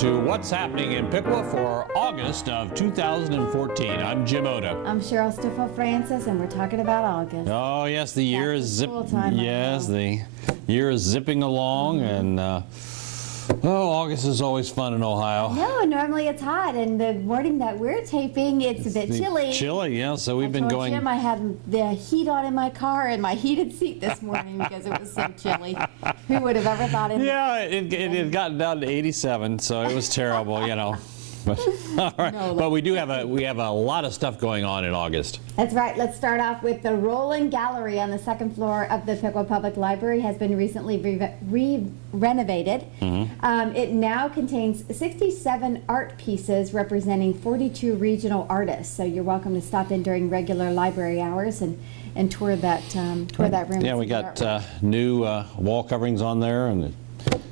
to What's Happening in Piqua for August of 2014. I'm Jim Oda. I'm Cheryl Stiefel-Francis, and we're talking about August. Oh yes, the year is zipping. Yes, the year is zipping along, and August is always fun in Ohio. No, normally it's hot, and the morning that we're taping, it's a bit chilly. Chilly, yeah. So we've been going. Jim, I had the heat on in my car and my heated seat this morning because it was so chilly. Who would have ever thought it? Yeah, it had gotten down to 87, so it was terrible, you know. But, all right. No, but we have a lot of stuff going on in August. That's right. Let's start off with the Rolling Gallery on the second floor of the Piqua Public Library has been recently renovated. It now contains 67 art pieces representing 42 regional artists. So you're welcome to stop in during regular library hours and tour that room. Yeah, we got new wall coverings on there, and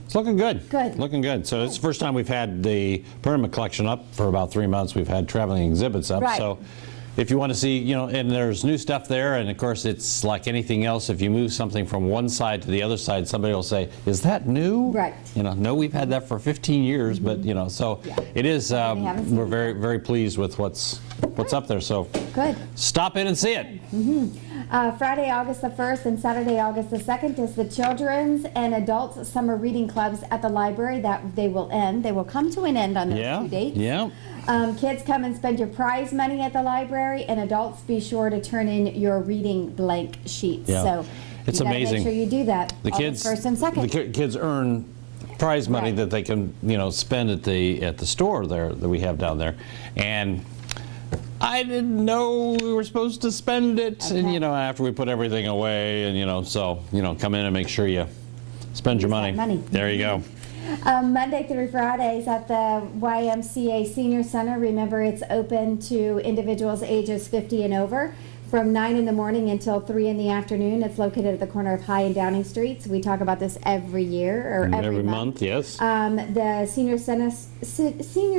it's looking good. Good. Looking good. So it's the first time we've had the permanent collection up for about 3 months. We've had traveling exhibits up. Right. So if you want to see, you know, and there's new stuff there, and of course it's like anything else. If you move something from one side to the other side, somebody will say, "Is that new?" Right. You know, no, we've had that for 15 years, but you know, so it is. We're very pleased with what's up there. So good. Stop in and see it. Friday, August the 1st and Saturday, August the 2nd is the Children's and Adults Summer Reading Clubs at the library. They will end. They will come to an end on those 2 dates. Yeah. Kids, come and spend your prize money at the library, and adults, be sure to turn in your reading blank sheets. Yeah. So it's you gotta amazing. Make sure you do that. The kids, August 1st and 2nd. The kids earn prize money Right. that they can, you know, spend at the store there that we have down there, and I didn't know we were supposed to spend it, and you know, after we put everything away, and you know, so you know, come in and make sure you spend your money. There you go. Monday through Fridays at the YMCA Senior Center. Remember, it's open to individuals ages 50 and over from 9 in the morning until 3 in the afternoon. It's located at the corner of High and Downing Streets. We talk about this every year or every month. Yes. The Senior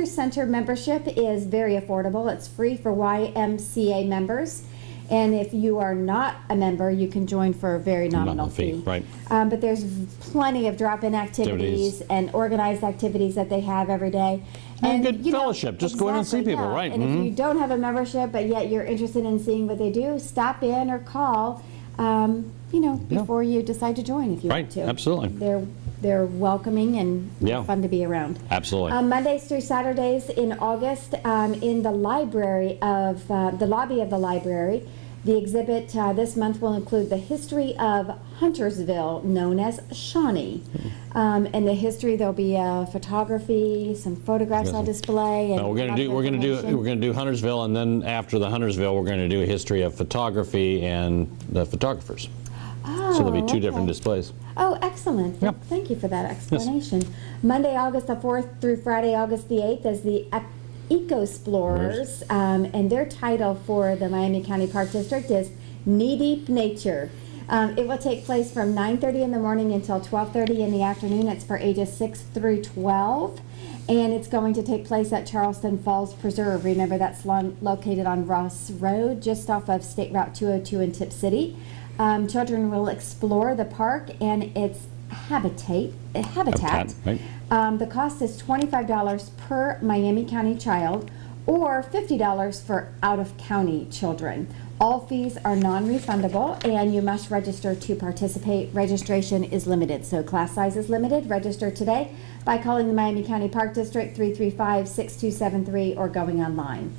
Center membership is very affordable. It's free for YMCA members. And if you are not a member, you can join for a very nominal fee. Right. But there's plenty of drop-in activities and organized activities that they have every day. And good fellowship. Just go in and see people, right? And if you don't have a membership, but yet you're interested in seeing what they do, stop in or call, before you decide to join if you want to. Right, absolutely. They're welcoming and fun to be around. Absolutely. Mondays through Saturdays in August, in the library of the lobby of the library, the exhibit this month will include the history of Huntersville, known as Shawnee. And the history, there'll be photography, some photographs on display. And we're going to do Huntersville, and then after the Huntersville, we're going to do a history of photography and the photographers. Oh, so there'll be two different displays. Oh, excellent. Yeah. Thank you for that explanation. Yes. Monday, August the 4th through Friday, August the 8th is the Eco-Explorers, and their title for the Miami County Park District is Knee Deep Nature. It will take place from 9:30 in the morning until 12:30 in the afternoon. It's for ages 6 through 12, and it's going to take place at Charleston Falls Preserve. Remember, that's located on Ross Road, just off of State Route 202 in Tip City. Children will explore the park and its habitat. Right. The cost is $25 per Miami County child or $50 for out-of-county children. All fees are non-refundable, and you must register to participate. Registration is limited, so class size is limited. Register today by calling the Miami County Park District 335-6273 or going online.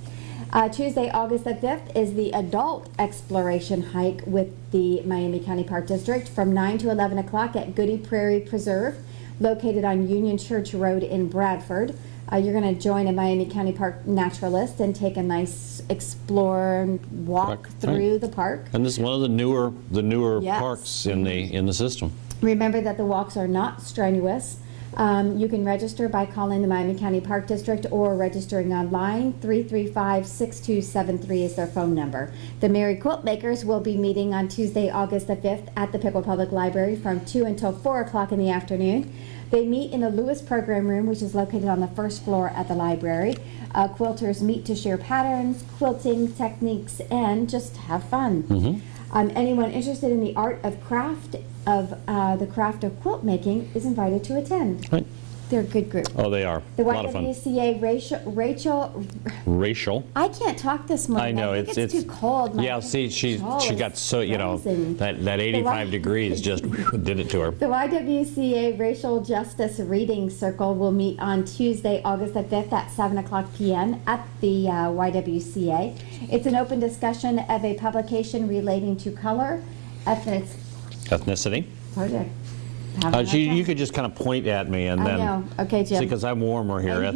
Tuesday, August the 5th is the adult exploration hike with the Miami County Park District from 9 to 11 o'clock at Goody Prairie Preserve, located on Union Church Road in Bradford. You're going to join a Miami County Park naturalist and take a nice explore and walk through the park. And this is one of the newer parks in the system. Remember that the walks are not strenuous. You can register by calling the Miami County Park District or registering online. 335-6273 is their phone number. The Merry Quilt Makers will be meeting on Tuesday, August the 5th at the Piqua Public Library from 2 until 4 o'clock in the afternoon. They meet in the Lewis Program Room, which is located on the first floor at the library. Quilters meet to share patterns, quilting techniques, and just have fun. Anyone interested in the art of the craft of quilt making is invited to attend. Right. They're a good group. Oh, they are. The A lot of fun. YWCA Racial. I can't talk this morning. I know, think it's too cold. My Yeah, see, she control got is so, you know, frozen. that 85 degrees just did it to her. The YWCA Racial Justice Reading Circle will meet on Tuesday, August the 5th at 7 o'clock p.m. at the YWCA. It's an open discussion of a publication relating to color, Ethnicity. Project. You could just kind of point at me and I then. know. Okay, Jim. See, because I'm warmer here. And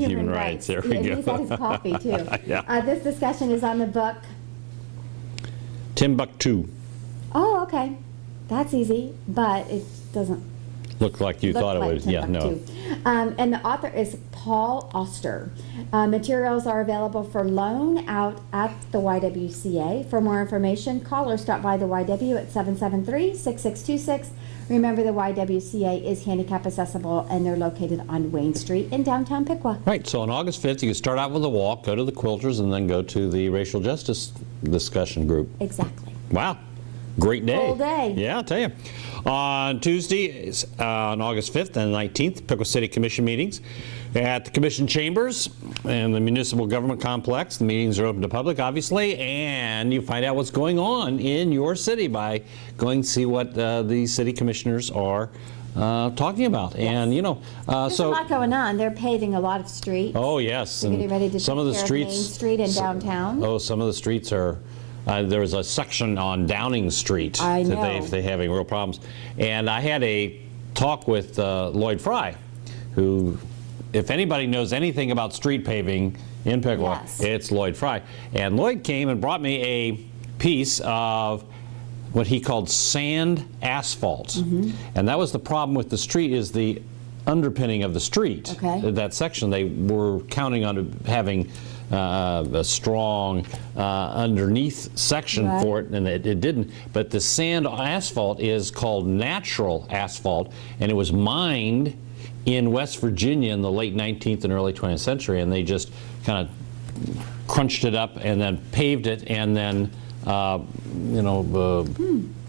human rights. There we Yeah, go. he's had his coffee, too. Yeah. This discussion is on the book. Timbuktu. Oh, okay. That's easy, but it doesn't Looked like you look thought it like would. Yeah, no. Timbuktu. And the author is Paul Auster. Materials are available for loan out at the YWCA. For more information, call or stop by the YW at 773-6626. Remember, the YWCA is handicap accessible, and they're located on Wayne Street in downtown Piqua. Right, so on August 5th, you can start out with a walk, go to the Quilters, and then go to the racial justice discussion group. Exactly. Wow, great day. Full day. Yeah, I'll tell you. On Tuesday, on August 5th and 19th, Piqua City Commission meetings at the Commission Chambers and the Municipal Government Complex. The meetings are open to public, obviously, and you find out what's going on in your city by going to see what the city commissioners are talking about. Yes. And, you know, There's a lot going on. They're paving a lot of streets. Oh, yes. They're getting ready to some take of the care streets, Main Street and downtown. Oh, some of the streets are. There was a section on Downing Street I know. that they're having real problems. And I had a talk with Lloyd Fry, who, if anybody knows anything about street paving in Piqua, Yes. it's Lloyd Fry. And Lloyd came and brought me a piece of what he called sand asphalt. Mm-hmm. And that was the problem with the street, is the underpinning of the street. Okay. That section, they were counting on having a strong underneath section Right. for it, and it didn't. But the sand asphalt is called natural asphalt, and it was mined in West Virginia in the late 19th and early 20th century, and they just kind of crunched it up and then paved it and then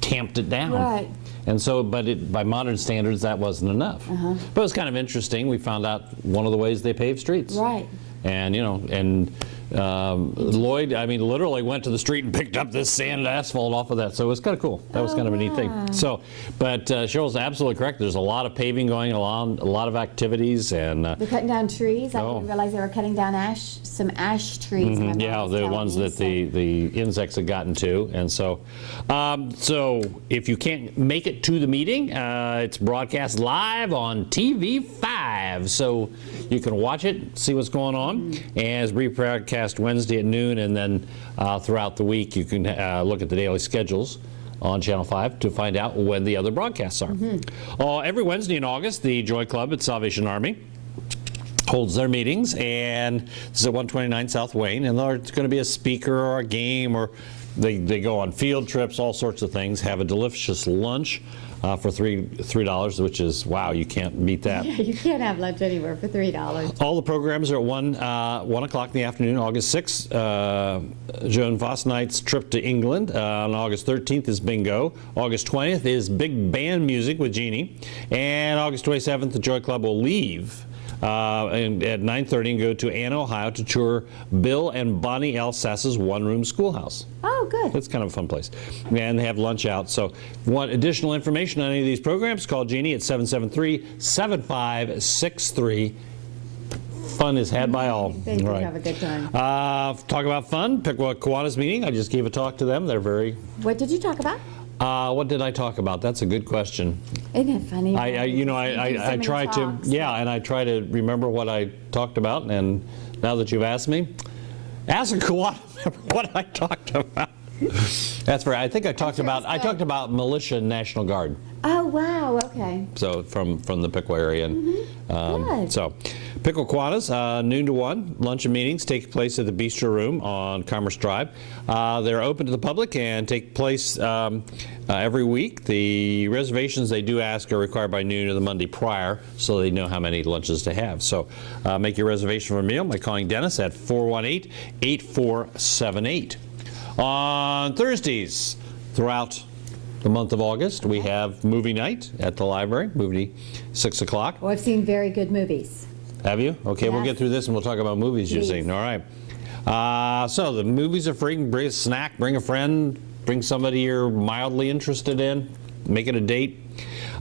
tamped it down. Right. And so, but by modern standards, that wasn't enough. But it was kind of interesting. We found out one of the ways they pave streets. Right. And, you know, and Lloyd, I mean, literally went to the street and picked up this sand asphalt off of that. So it was kind of cool. That was kind of a neat thing. So, but Cheryl's absolutely correct. There's a lot of paving going on, a lot of activities, and They're cutting down trees. I Oh. didn't realize they were cutting down some ash trees. My mom yeah, was the telling ones me, that so- the insects had gotten to. And so, so if you can't make it to the meeting, it's broadcast live on TV5. So you can watch it, see what's going on. And it's rebroadcast Wednesday at noon, and then throughout the week you can look at the daily schedules on Channel 5 to find out when the other broadcasts are. Every Wednesday in August, the Joy Club at Salvation Army holds their meetings, and this is at 129 South Wayne, and there's going to be a speaker or a game, or they go on field trips, all sorts of things, have a delicious lunch for $3, which is, wow, you can't beat that. Yeah, you can't have lunch anywhere for $3. All the programs are at 1 o'clock in the afternoon. August 6th, Joan Voss Knight's trip to England. On August 13th is bingo. August 20th is big band music with Jeannie. And August 27th, the Joy Club will leave and at 9:30 and go to Ann, Ohio to tour Bill and Bonnie Elsass's one-room schoolhouse. Oh, good. It's kind of a fun place. And they have lunch out. So if you want additional information on any of these programs, call Jeannie at 773-7563. Fun is had by all. They do Right. have a good time. Talk about fun. Piqua Kiwanis meeting. I just gave a talk to them. They're very... What did you talk about? what did I talk about? That's a good question. Isn't it funny? I try to, yeah, and I try to remember what I talked about, and now that you've asked me, ask a Kiwanis what I talked about. That's right. I think I talked about militia and National Guard. Oh, wow, okay. So from the Piqua area. And, Good. so Piqua Kiwanis, noon to 1, lunch and meetings take place at the Bistro Room on Commerce Drive. They're open to the public and take place every week. The reservations they do ask are required by noon of the Monday prior, so they know how many lunches to have. So make your reservation for a meal by calling Dennis at 418-8478. On Thursdays throughout the month of August, we have movie night at the library, movie 6 o'clock. Oh, I've seen very good movies. Have you? Okay, we'll Yes. get through this and we'll talk about movies you've Please. seen. All right. So the movies are free. Bring a snack, bring a friend, bring somebody you're mildly interested in, make it a date.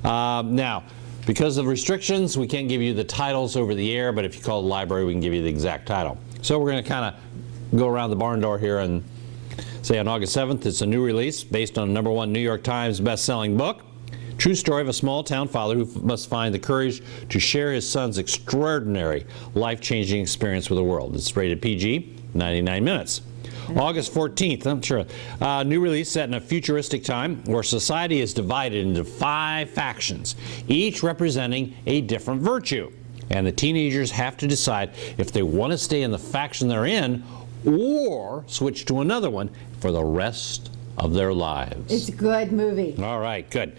Now, because of restrictions, we can't give you the titles over the air, but if you call the library, we can give you the exact title. So we're going to kind of go around the barn door here and say on August 7th, it's a new release based on a #1 New York Times best-selling book. True story of a small-town father who must find the courage to share his son's extraordinary, life-changing experience with the world. It's rated PG, 99 minutes. August 14th, I'm sure, new release set in a futuristic time where society is divided into 5 factions, each representing a different virtue. And the teenagers have to decide if they want to stay in the faction they're in or switch to another one for the rest of their lives. It's a good movie. All right, good.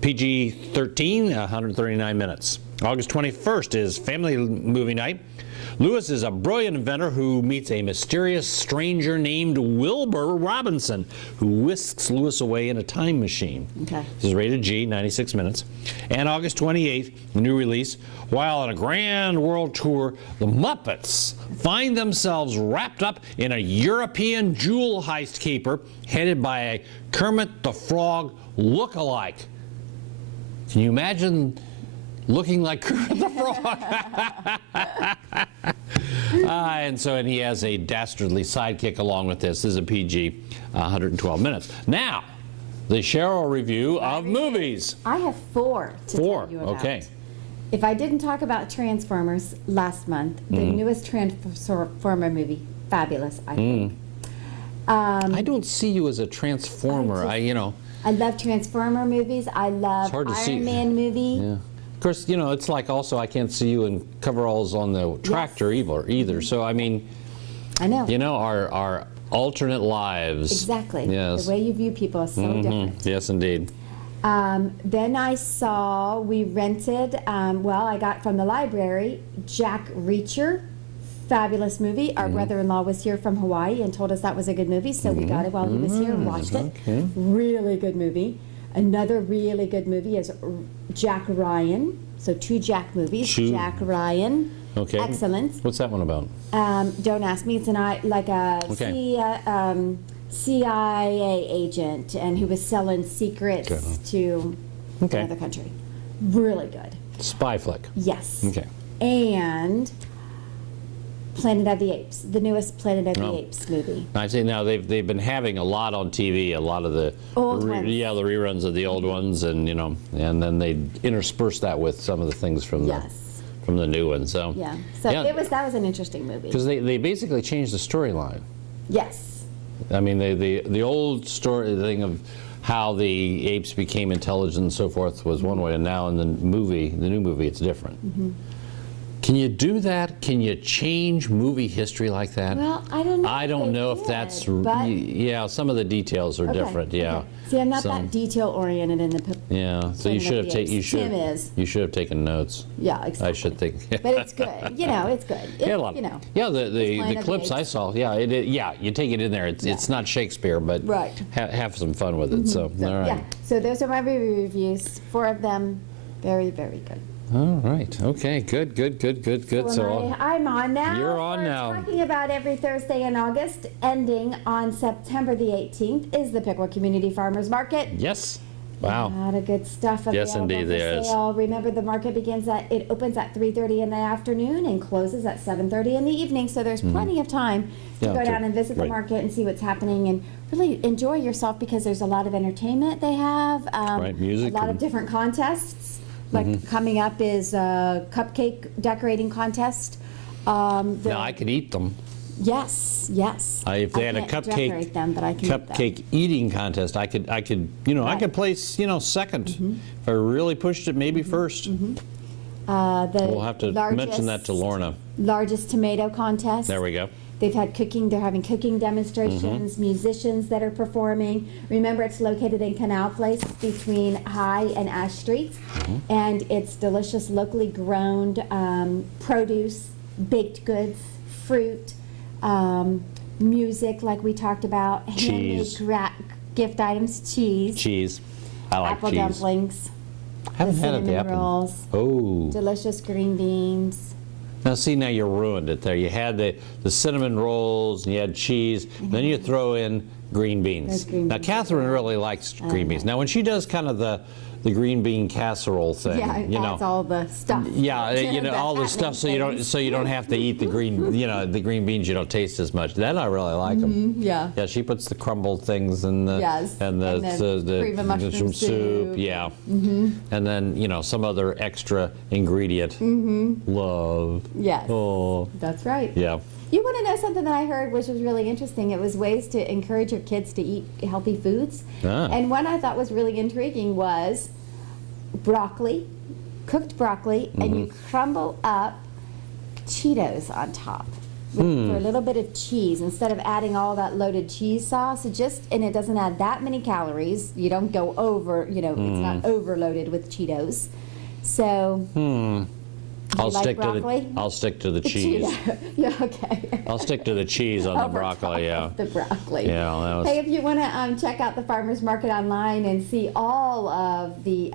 PG-13, 139 minutes. August 21st is family movie night. Lewis is a brilliant inventor who meets a mysterious stranger named Wilbur Robinson, who whisks Lewis away in a time machine. Okay. This is rated G, 96 minutes. And August 28th, new release. While on a grand world tour, the Muppets find themselves wrapped up in a European jewel heist caper headed by a Kermit the Frog look-alike. Can you imagine looking like Kermit the Frog? And he has a dastardly sidekick along with this. This is a PG, 112 minutes. Now, the Cheryl review of movies. I have 4 to tell you about. Okay. If I didn't talk about Transformers last month, the newest Transformer movie, fabulous, I think. I don't see you as a Transformer. I love Transformer movies. I love hard to see. Iron Man movie. Yeah. Of course, it's like also I can't see you in coveralls on the tractor either. So, I mean, I know. Our alternate lives. Exactly. Yes. The way you view people is so different. Yes, indeed. Then we rented, I got from the library, Jack Reacher, fabulous movie. Our brother-in-law was here from Hawaii and told us that was a good movie, so we got it while he was here and watched it. Okay. Really good movie. Another really good movie is Jack Ryan. So 2 Jack movies. Jack Ryan. Okay. Excellent. What's that one about? Don't ask me. It's CIA agent, and who was selling secrets to another country. Really good. Spy flick. Yes. Okay. And Planet of the Apes, the newest Planet of the Apes movie. I say now they've been having a lot on TV, a lot of the Old ones. the reruns of the old ones, and and then they intersperse that with some of the things from the new one. So yeah, so that was an interesting movie. Because they basically changed the storyline. Yes. I mean, the old story thing of how the apes became intelligent and so forth was one way, and now in the new movie, it's different. Can you do that? Can you change movie history like that? Well, I don't know. I don't know if that's, some of the details are different, Okay. See, I'm not that detail-oriented in the so you should have Tim is. You should have taken notes. Yeah, exactly. I should think. But it's good. It's good. The clips I saw, you take it in there. It's not Shakespeare, but have some fun with it. So, all right. Yeah, so those are my movie reviews. 4 of them, very, very good. All right. Okay. Good. So I'm on now. You're on We're now. Talking about every Thursday in August, ending on September the 18th, is the Piqua Community Farmers Market. Yes. Wow. A lot of good stuff available. Yes, indeed, there is. Remember, the market opens at 3:30 in the afternoon and closes at 7:30 in the evening. So there's plenty of time to go down and visit the market and see what's happening and really enjoy yourself, because there's a lot of entertainment they have. Music. A lot of different contests. Like coming up is a cupcake decorating contest. Now I could eat them. Yes. If they had a can't decorate them, but I can eat them. cupcake eating contest, I could I could place second. If I really pushed it, maybe first. We'll have to mention that to Lorna. Largest tomato contest. There we go. They've had cooking, they're having cooking demonstrations, musicians that are performing. Remember, it's located in Canal Place between High and Ash Streets. And it's delicious, locally grown produce, baked goods, fruit, music like we talked about, handmade gift items, cheese. I like apple cheese. dumplings, Haven't the had it, the cinnamon apple. rolls, Oh. delicious green beans. Now see, now you ruined it there. You had the cinnamon rolls, and you had cheese, then you throw in green beans. Those green Now beans. Catherine really likes green beans. Now when she does kind of the green bean casserole thing, Yeah, it you know. adds all the stuff. Yeah, you know, all the stuff, so you fattening don't have to eat the green, you know, the green beans. You don't taste as much. Then I really like them. Yeah. Yeah, she puts the crumbled things in the Yes, and the cream of mushroom soup. Yeah, and then you know some other extra ingredient. Love. Yes. Oh. That's right. Yeah. You want to know something that I heard, which was really interesting? It was ways to encourage your kids to eat healthy foods. Ah. And one I thought was really intriguing was broccoli, cooked broccoli, and you crumble up Cheetos on top for a little bit of cheese instead of adding all that loaded cheese sauce. And it doesn't add that many calories. You don't go over, you know, it's not overloaded with Cheetos. So. I'll like stick broccoli? to the cheese. Yeah, okay. I'll stick to the cheese on the Over broccoli. Yeah. top of the broccoli. Yeah, that was. Hey, if you want to check out the farmers market online and see all of the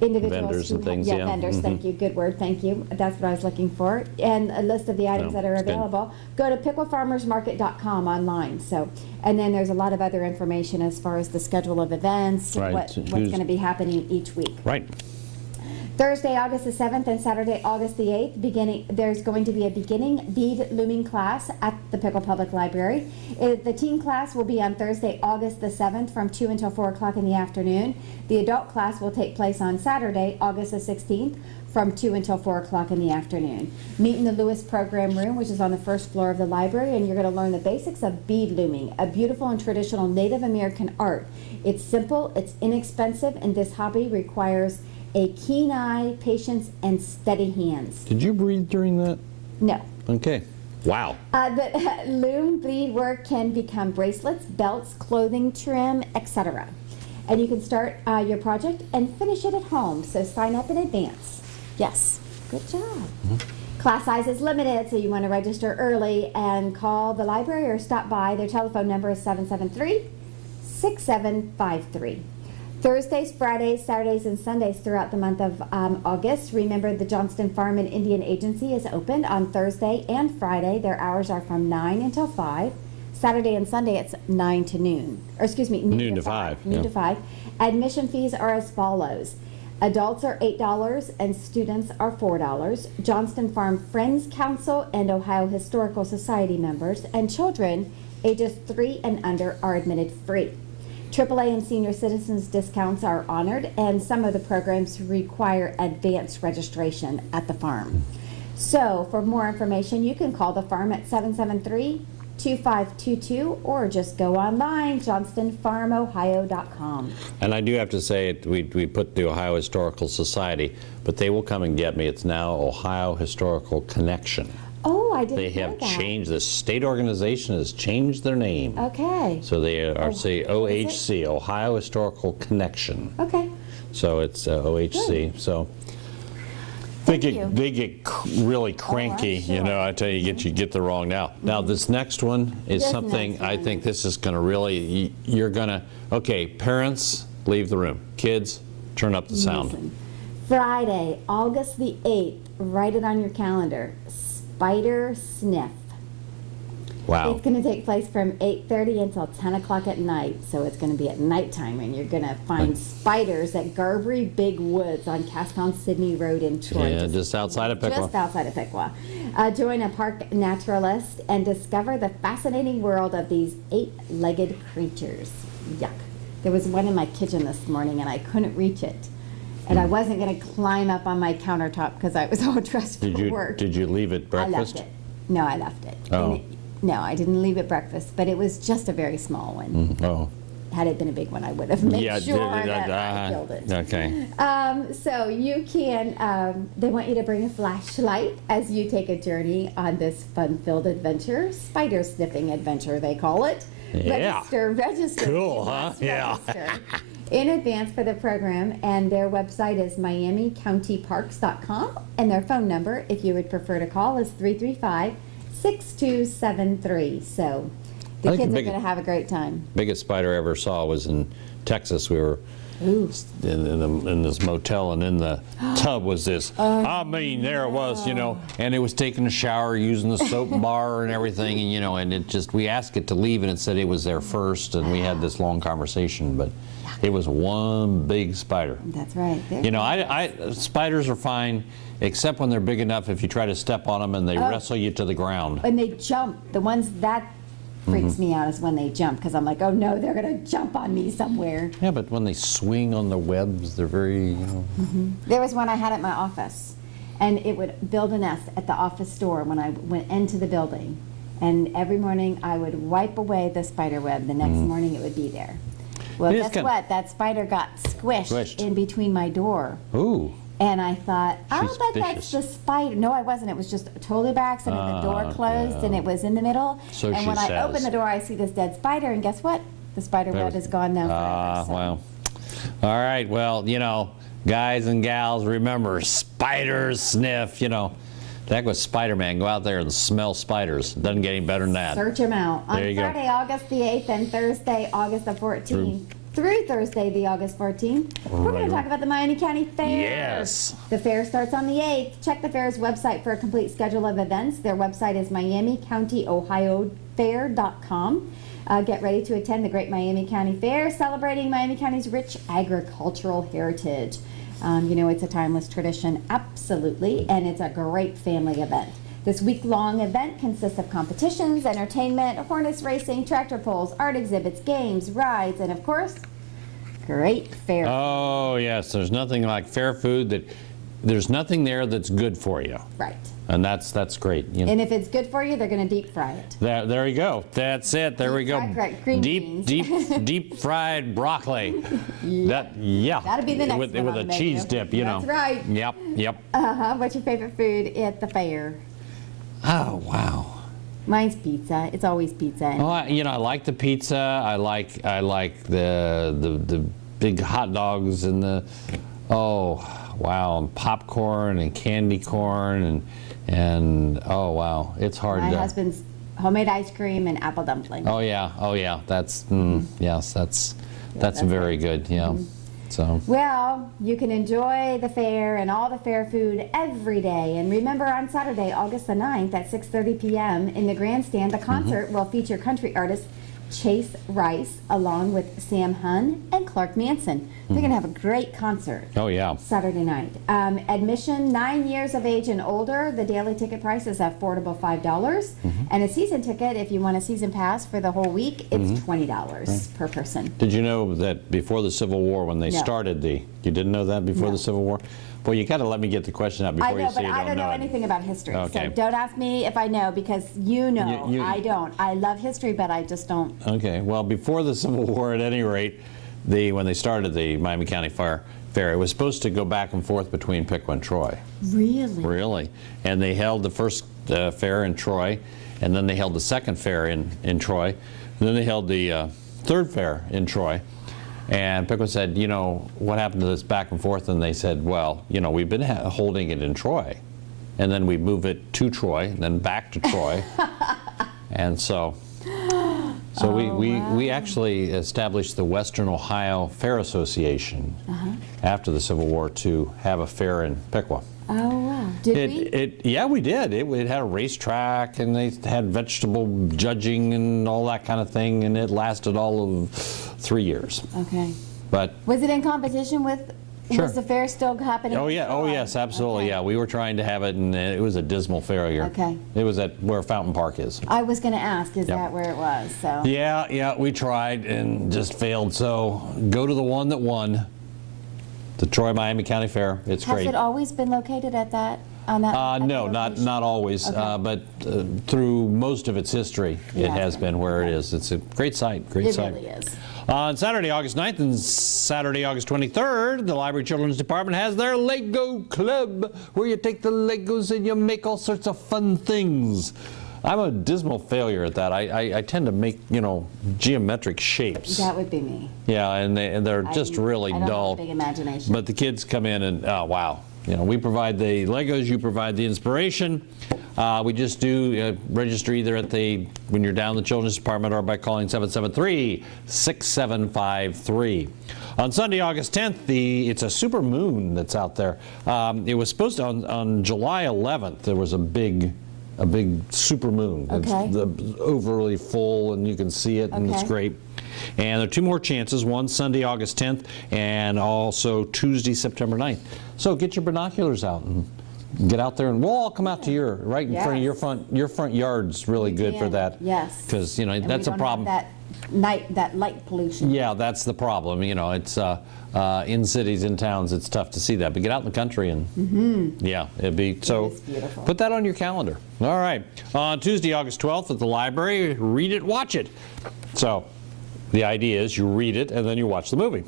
individuals Vendors who and things, yeah, yeah. vendors. Thank you. Good word. Thank you. That's what I was looking for. And a list of the items No, that are it's good. available. Go to piquafarmersmarket.com online. So, and then there's a lot of other information as far as the schedule of events, Right. what's Who's- going to be happening each week. Right. Thursday, August the 7th and Saturday, August the 8th, there's going to be a beginning bead looming class at the Piqua Public Library. The teen class will be on Thursday, August the 7th from 2 until 4 o'clock in the afternoon. The adult class will take place on Saturday, August the 16th from 2 until 4 o'clock in the afternoon. Meet in the Lewis Program Room, which is on the first floor of the library, and you're going to learn the basics of bead looming, a beautiful and traditional Native American art. It's simple, it's inexpensive, and this hobby requires a keen eye, patience, and steady hands. Did you breathe during that? No. Okay. Wow. The loom bead work can become bracelets, belts, clothing trim, etc. And you can start your project and finish it at home, so sign up in advance. Yes, good job. Class size is limited, so you want to register early and call the library or stop by. Their telephone number is 773-6753. Thursdays, Fridays, Saturdays, and Sundays throughout the month of August. Remember, the Johnston Farm and Indian Agency is open on Thursday and Friday. Their hours are from 9 until 5. Saturday and Sunday, it's 9 to noon. Or excuse me, noon to 5. Noon yeah. to 5. Admission fees are as follows. Adults are $8 and students are $4. Johnston Farm Friends Council and Ohio Historical Society members and children ages 3 and under are admitted free. AAA and senior citizens discounts are honored, and some of the programs require advanced registration at the farm. So for more information, you can call the farm at 773-2522 or just go online, johnstonfarmohio.com. And I do have to say, we put the Ohio Historical Society, but they will come and get me. It's now Ohio Historical Connection. Oh, I didn't They know have that. changed, the state organization has changed their name. Okay. So they are, say, what is OHC, Ohio Historical Connection. Okay. So it's OHC. So they get really cranky, sure. you know. I tell you, you get the wrong now. Now this next one is This something next I one. think this is going to really. You're going to. Okay, parents, leave the room. Kids, turn up the sound. Listen. Friday, August the 8th, write it on your calendar. Spider Sniff. Wow. It's going to take place from 8:30 until 10 o'clock at night. So it's going to be at nighttime, and you're going to find spiders at Garbary Big Woods on Cascon Sydney Road in Troy. Yeah, just outside of Piqua. Just outside of Piqua. Join a park naturalist and discover the fascinating world of these 8-legged creatures. Yuck. There was one in my kitchen this morning, and I couldn't reach it. And I wasn't going to climb up on my countertop because I was all dressed for work. Did you leave it breakfast? I left it. No, I left it. Oh. And no, I didn't leave it breakfast, but it was just a very small one. Oh. Had it been a big one, I would have made sure that I killed it. Okay. So you can, they want you to bring a flashlight as you take a journey on this fun-filled adventure, spider sniffing adventure, they call it. Yeah. Register. Cool, You huh? must Yeah. register in advance for the program, and their website is miamicountyparks.com, and their phone number, if you would prefer to call, is 335-6273. So the I think kids the are going to have a great time. Biggest spider I ever saw was in Texas. We were in this motel, and in the tub was this. I mean, there it was, you know, and it was taking a shower, using the soap bar and everything, and you know, and it just, we asked it to leave, and it said it was there first, and we had this long conversation, but it was one big spider. That's right. You know, spiders are fine, except when they're big enough. If you try to step on them and they wrestle you to the ground. And they jump. The ones that freaks me out is when they jump, because I'm like, oh no, they're gonna jump on me somewhere. Yeah, but when they swing on the webs, they're very, you know. There was one I had at my office, and it would build a nest at the office door when I went into the building. And every morning I would wipe away the spider web. The next morning it would be there. Well, guess what? That spider got squished in between my door. Ooh. And I thought, I'll She's bet vicious. that's the spider. No, I wasn't. It was just totally by accident. The door closed and it was in the middle. So and she when I says. open the door, I see this dead spider. And guess what? The spider web is gone now forever. So. Well. All right. Well, you know, guys and gals, remember, spiders sniff, you know. That was Spider-Man. Go out there and smell spiders. Doesn't get any better than that. Search them out. On There you go. Friday, August the 8th and Thursday, August the 14th. Through Thursday, the August 14th, we're going to talk about the Miami County Fair. Yes. The fair starts on the 8th. Check the fair's website for a complete schedule of events. Their website is miamicountyohiofair.com. Get ready to attend the Great Miami County Fair, celebrating Miami County's rich agricultural heritage. You know, it's a timeless tradition, absolutely, and it's a great family event. This week-long event consists of competitions, entertainment, harness racing, tractor pulls, art exhibits, games, rides, and of course, great fair. Oh, yes. There's nothing like fair food. There's nothing there that's good for you. Right. And that's great. You know. And if it's good for you, they're going to deep fry it. There you go. That's it. There we go. Green beans. Deep fried broccoli. That'd be the next with one on a the cheese menu. dip, you know. That's right. Yep. What's your favorite food at the fair? Oh, wow. Mine's pizza. It's always pizza. Oh, I like the pizza. I like the big hot dogs and and popcorn and candy corn and oh wow, it's hard. My husband's homemade ice cream and apple dumpling. Oh yeah. That's yes, that's very good. Yeah. So. Well, you can enjoy the fair and all the fair food every day. And remember, on Saturday, August the 9th at 6:30 p.m. in the grandstand, the concert will feature country artist Chase Rice along with Sam Hunn and Clark Manson. They're going to have a great concert. Oh yeah. Saturday night. Admission 9 years of age and older. The daily ticket price is affordable $5. And a season ticket, if you want a season pass for the whole week, it's $20 per person. Did you know that before the Civil War, when they started you didn't know that before the Civil War? Well, you got to let me get the question out before I know, you say but you I don't know it. anything about history. Okay. So don't ask me if I know, because you know I don't. I love history, but I just don't. Okay. Well, before the Civil War, at any rate, when they started the Miami County Fair, it was supposed to go back and forth between Piqua and Troy. Really? Really. And they held the first fair in Troy, and then they held the second fair in Troy, and then they held the third fair in Troy. And Piqua said, you know, what happened to this back and forth? And they said, well, you know, we've been holding it in Troy, and then we move it to Troy, and then back to Troy. And so we actually established the Western Ohio Fair Association after the Civil War to have a fair in Piqua. Oh, wow. Did we? Yeah, we did. It had a racetrack, and they had vegetable judging and all that kind of thing, and it lasted all of 3 years. Okay. But was it in competition with? Sure. Was the fair still happening? Oh yeah. Oh yes, absolutely. Okay. Yeah, we were trying to have it, and it was a dismal failure. Okay. It was at where Fountain Park is. I was going to ask, is that where it was? So. Yeah, we tried and just failed. So go to the one that won, the Troy Miami County Fair. It's great. Has it always been located at that? On that? at No, that not always, Okay. But through most of its history, it has been where it is. It's a great site. Great site. It really is. On Saturday, August 9th and Saturday, August 23rd, the Library Children's Department has their Lego Club, where you take the Legos and you make all sorts of fun things. I'm a dismal failure at that. I tend to make, you know, geometric shapes. That would be me. Yeah, and they're just really I don't dull. have a big imagination. But the kids come in and, oh, wow. You know, we provide the Legos, you provide the inspiration. We just do register either when you're down in the Children's Department or by calling 773-6753. On Sunday, August 10th, it's a super moon that's out there. It was supposed to, on July 11th, there was a big super moon. Okay. It's overly full, and you can see it, and it's great. And there are 2 more chances, one Sunday, August 10th, and also Tuesday, September 9th. So get your binoculars out and get out there, and we'll all come out to your, right in front of your front yard's really good for that. Yes. Because, you know, And that's we a don't have problem. that light pollution. Yeah, that's the problem. You know, it's in cities, in towns, it's tough to see that. But get out in the country and, yeah, it'd be, so is beautiful. put that on your calendar. All right. On Tuesday, August 12th at the library, read it, watch it. So the idea is you read it and then you watch the movie.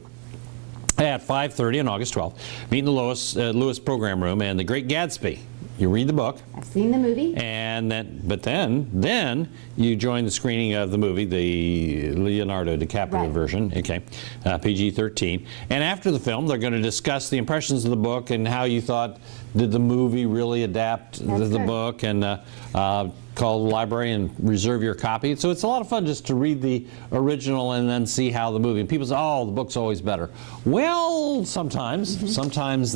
At 5:30 on August 12th, meet in the Lewis Program Room and The Great Gatsby. You read the book. I've seen the movie. And then you join the screening of the movie, the Leonardo DiCaprio version, okay, PG-13. And after the film, they're going to discuss the impressions of the book and how you thought, did the movie really adapt the book, and call the library and reserve your copy. So it's a lot of fun just to read the original and then see how the movie. And people say, oh, the book's always better. Well, sometimes. Sometimes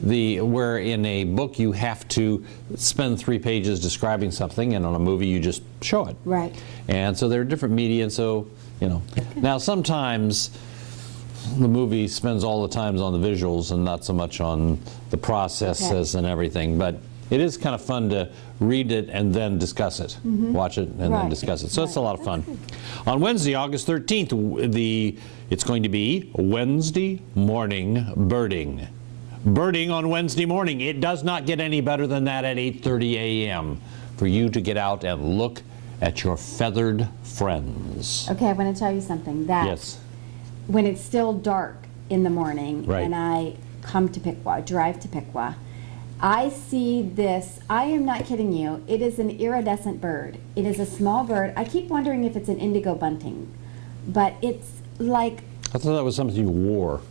where in a book you have to spend 3 pages describing something, and on a movie you just show it. Right. And so there are different media, and so, you know. Now sometimes the movie spends all the time on the visuals and not so much on the processes and everything, but it is kind of fun to read it and then discuss it. Watch it and then discuss it. So it's a lot of fun. On Wednesday, August 13th, it's going to be Wednesday morning birding. Birding on Wednesday morning. It does not get any better than that at 8:30 a.m. for you to get out and look at your feathered friends. Okay, I want to tell you something. That when it's still dark in the morning and I come to Piqua, drive to Piqua, I see this. I am not kidding you. It is an iridescent bird. It is a small bird. I keep wondering if it's an indigo bunting, but it's like... I thought that was something you wore.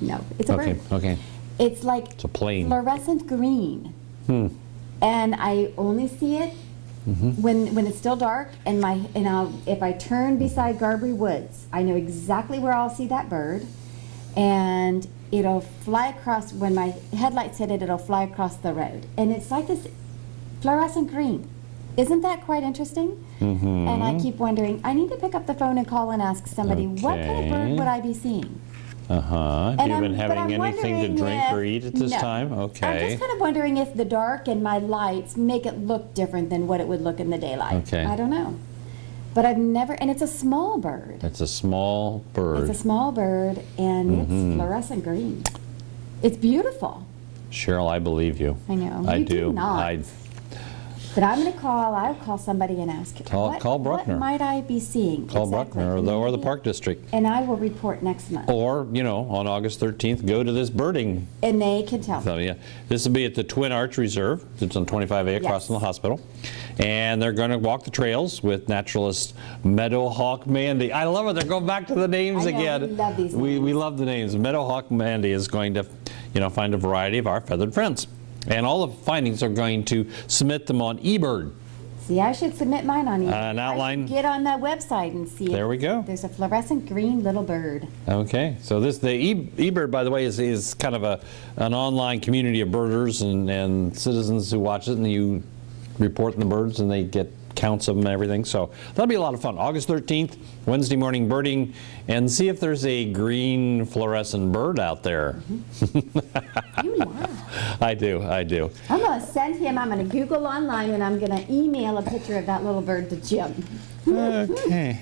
No, it's a bird. Okay. It's like It's a plane. fluorescent green. And I only see it when it's still dark, and if I turn beside Garbary Woods, I know exactly where I'll see that bird, and it'll fly across. When my headlights hit it, it'll fly across the road, and it's like this fluorescent green. Isn't that quite interesting? And I keep wondering, I need to pick up the phone and call and ask somebody, what kind of bird would I be seeing? Have you been having anything to drink or eat at this time? Okay. I'm just kind of wondering if the dark and my lights make it look different than what it would look in the daylight. Okay. I don't know. But I've never, and it's a small bird. It's a small bird. It's a small bird, and it's fluorescent green. It's beautiful. Cheryl, I believe you. I know. I do. Not. But I'm going to I'll call somebody and ask, call Bruckner. What might I be seeing? Call Bruckner or the Park District. And I will report next month. Or, you know, on August 13th, go to this birding. And they can tell me. So, yeah. This will be at the Twin Arch Reserve. It's on 25A across from the hospital. And they're going to walk the trails with naturalist Meadowhawk Mandy. I love it. They're going back to the names again. We love these names. We love the names. Meadowhawk Mandy is going to, you know, find a variety of our feathered friends. And all the findings are going to submit them on eBird. See, I should submit mine on eBird. An outline. I should get on that website and see. There we go. There's a fluorescent green little bird. Okay, so the eBird, by the way, is kind of an online community of birders and citizens who watch it, and you report the birds, and they get counts of them and everything. So that'll be a lot of fun. August 13th, Wednesday morning birding, and see if there's a green fluorescent bird out there. You laugh. I do. I'm going to send him, I'm going to Google online, and I'm going to email a picture of that little bird to Jim. Okay.